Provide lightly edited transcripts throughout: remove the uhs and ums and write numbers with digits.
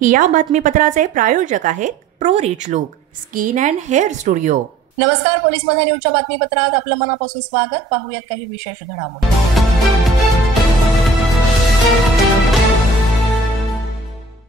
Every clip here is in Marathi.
या बातमीपत्राचे प्रायोजक आहेत pro rich look skin and hair studio. नमस्कार, पोलीस माझा न्यूजच्या बातमीपत्रात आपलं मनापासून स्वागत। पाहूयात काही विशेष घडामोडी।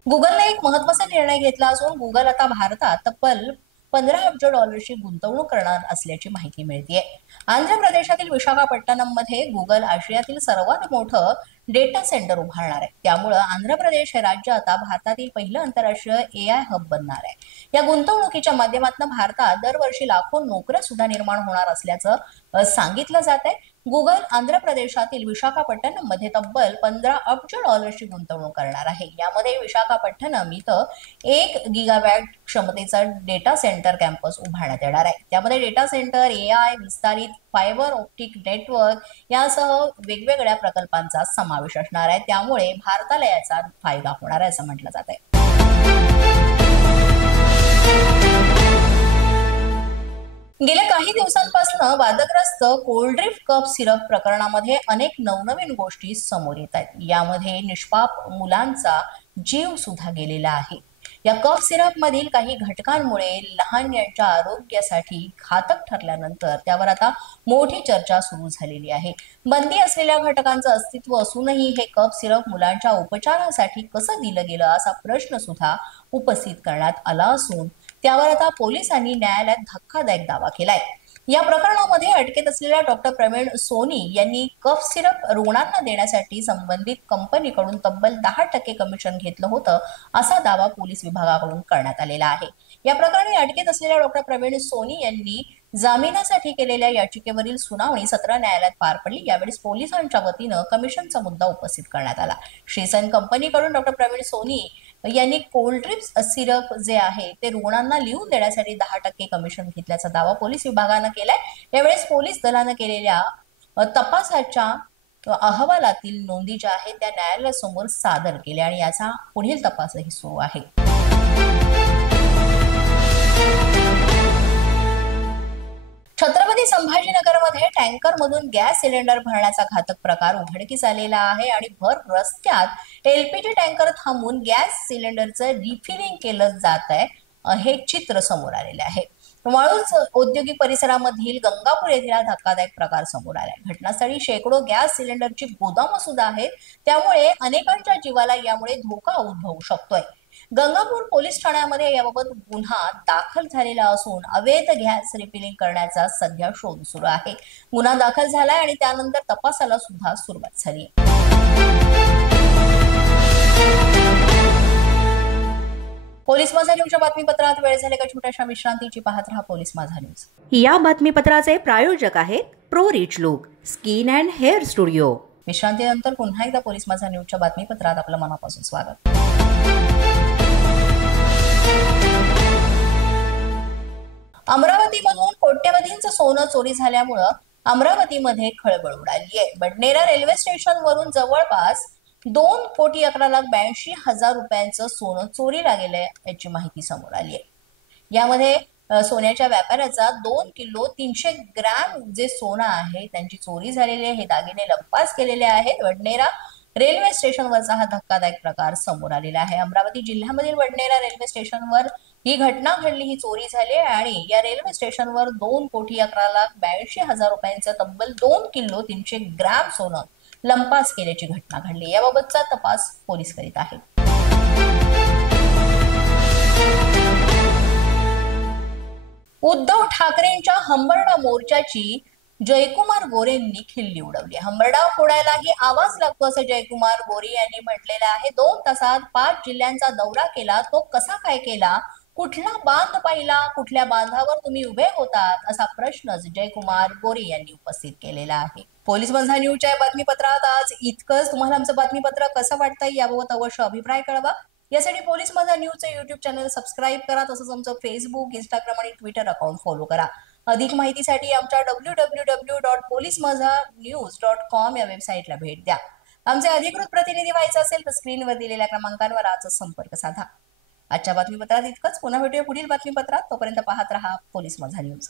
गुगलने एक महत्त्वाचा निर्णय घेतला असून गुगल आता भारतात तब्बल 15 अब्ज डॉलरची गुंतवणूक करणार असल्याची माहिती मिळते। आंध्र प्रदेशातील विशाखापट्टणम मध्ये गुगल आशियातील सर्वात मोठं डेटा सेंटर उभारणार आहे। त्यामुळे आंध्र प्रदेश हे राज्य आता भारतातील पहिलं आंतरराष्ट्रीय एआय हब बनणार आहे। या गुंतवणुकीच्या माध्यमातून भारतात दरवर्षी लाखो नोकऱ्या सुद्धा निर्माण होणार असल्याचं सांगितलं जात आहे। गुगल आंध्र प्रदेशातील विशाखापट्टणम मध्ये तब्बल 15 अब्ज डॉलरची गुंतवणूक करणार आहे। यामध्ये विशाखापट्टणम इथं 1 गिगावॅट क्षमतेचा डेटा सेंटर कॅम्पस उभारण्यात येणार आहे। त्यामध्ये डेटा सेंटर, एआय, विस्तारित फायबर ऑप्टिक नेटवर्क यासह वेगवेगळ्या प्रकल्पांचा समावेश असणार आहे। त्यामुळे भारताला याचा फायदा होणार आहे असं म्हटलं जात आहे। गेल्या काही दिवसांपासून वादग्रस्त कोल्ड्रिफ्ट कफ सिरप प्रकरणामध्ये अनेक नवनवीन गोष्टी समोर येत आहेत। यामध्ये निष्पाप मुलांचा जीव सुद्धा गेलेला आहे। या कफ सिरप मधील काही घटकांमुळे लहानांच्या आरोग्यासाठी घातक ठरल्यानंतर त्यावर आता मोठी चर्चा सुरू झालेली आहे। बंदी असलेल्या घटकांचं अस्तित्व असूनही हे कफ सिरप मुलांच्या उपचारासाठी कसं दिलं गेलं असा प्रश्न सुद्धा उपस्थित करण्यात आला असून त्यावर आता पोलिसांनी न्यायालयात धक्कादायक दावा केलाय। या प्रकरणामध्ये अटकेत असलेल्या डॉक्टर प्रवीण सोनी यांनी कफ सिरप रुग्णांना देण्यासाठी संबंधित कंपनीकडून तब्बल 10% कमिशन घेतलं होतं असा दावा पोलीस विभागाकडून करण्यात आलेला आहे। या प्रकरणी अटकेत असलेल्या डॉक्टर प्रवीण सोनी यांनी जामिनासाठी केलेल्या याचिकेवरील सुनावणी सत्र न्यायालयात पार पडली। यावेळी पोलिसांच्या वतीनं कमिशनचा मुद्दा उपस्थित करण्यात आला। श्रीसन कंपनीकडून डॉक्टर प्रवीण सोनी यांनी कोल्ड्रिफ्ट सिरप जे आहे ते रुग्णांना लिहून देण्यासाठी 10% कमिशन घेतल्याचा दावा पोलीस विभागानं केलाय। यावेळेस पोलीस दलानं केलेल्या तपासाच्या अहवालातील नोंदी ज्या आहेत त्या न्यायालयासमोर सादर केल्या आणि याचा पुढील तपासही सुरू आहे। छत्रपती संभाजीनगरमध्ये टँकर मधून गॅस सिलेंडर भरण्याचा घातक प्रकार उघडकीस आलेला आहे आणि भर रस्त्यात एलपीजी टँकर थांबून गॅस सिलेंडरचं रिफिलिंग केलं जात आहे हे चित्र समोर आलेले आहे। वाळूज औद्योगिक परिसरामधील गंगापूर येथील धक्कादायक प्रकार समोर आलाय। घटनास्थळी शेकडो गॅस सिलेंडरची गोदामं सुद्धा आहेत, त्यामुळे अनेकांच्या जीवाला यामुळे धोका उद्भवू शकतोय। गंगापूर पोलीस ठाण्यामध्ये याबाबत गुन्हा दाखल झालेला असून अवैध गॅस रिफिलिंग करण्याचा सध्या शोध सुरू आहे। गुन्हा दाखल झालाय आणि त्यानंतर तपासाला सुद्धा सुरुवात झाली। पोलीस माझा न्यूजच्या बातमीपत्रात वेळ झाले का छोट्याशा विश्रांतीची। पाहत रहा पोलीस माझा न्यूज। या बातमीपत्राचे प्रायोजक आहेत pro rich look skin and hair studio. विश्रांतीनंतर पुन्हा एकदा पोलीस माझा न्यूजच्या बातमीपत्रात आपलं मनापासून स्वागत। अमरावतीमधून कोट्यवधींचं सोनं चोरी झाल्यामुळे अमरावतीमध्ये खळबळ उडाली आहे। बडनेरा रेल्वे स्टेशन वरून जवळपास 2,11,82,000 रुपयांचं सोनं चोरीला गेलंय याची माहिती समोर आली आहे। यामध्ये सोन्याच्या व्यापाऱ्याचा 2 किलो 300 ग्रॅम जे सोनं आहे त्यांची चोरी झालेली आहे। हे दागिने लंपास केलेले आहेत। वडनेरा रेल्वे स्टेशनवरचा हा धक्कादायक प्रकार समोर आलेला आहे। अमरावती जिल्ह्यामधील वडनेरा रेल्वे स्टेशनवर ही घटना घडली, ही चोरी झाली आणि या रेल्वे स्टेशनवर 2,11,82,000 रुपयांचं तब्बल 2 किलो 300 ग्रॅम सोनं लंपास केल्याची घटना घडली। याबाबतचा तपास पोलीस करीत आहेत। उद्धव ठाकरेंच्या हंबरडा मोर्चाची जयकुमार गोरेंनी खिल्ली उडवली। हंबरडा फोडायलाही आवाज लागतो असं जयकुमार गोरे यांनी म्हटलेलं आहे। 2 तासात 5 जिल्ह्यांचा दौरा केला, तो कसा काय केला, कुठला बांध पाहिला, कुठल्या बांधावर तुम्ही उभे होतात असा प्रश्नच जयकुमार गोरे यांनी उपस्थित केलेला आहे। पोलीस माझा न्यूजच्या बातमीपत्रात आज इतकंच। तुम्हाला आमचं बातमीपत्र कसं वाटतंय याबाबत अवश्य अभिप्राय कळवा। यासाठी पोलीस माझा न्यूजचं YouTube चॅनल सबस्क्राईब करा, तसंच आमचं फेसबुक, इंस्टाग्राम आणि ट्विटर अकाउंट फॉलो करा। अधिक माहितीसाठी आमच्या www.policemazanews.com या वेबसाईटला भेट द्या। आमचे अधिकृत प्रतिनिधी व्हायचे असेल तर स्क्रीनवर दिलेल्या क्रमांकांवर आजच संपर्क साधा। आजच्या बातमीपत्रात इतकंच। पुन्हा भेटूया पुढील बातमीपत्रात। तोपर्यंत पाहत रहा पोलीस माझा न्यूज।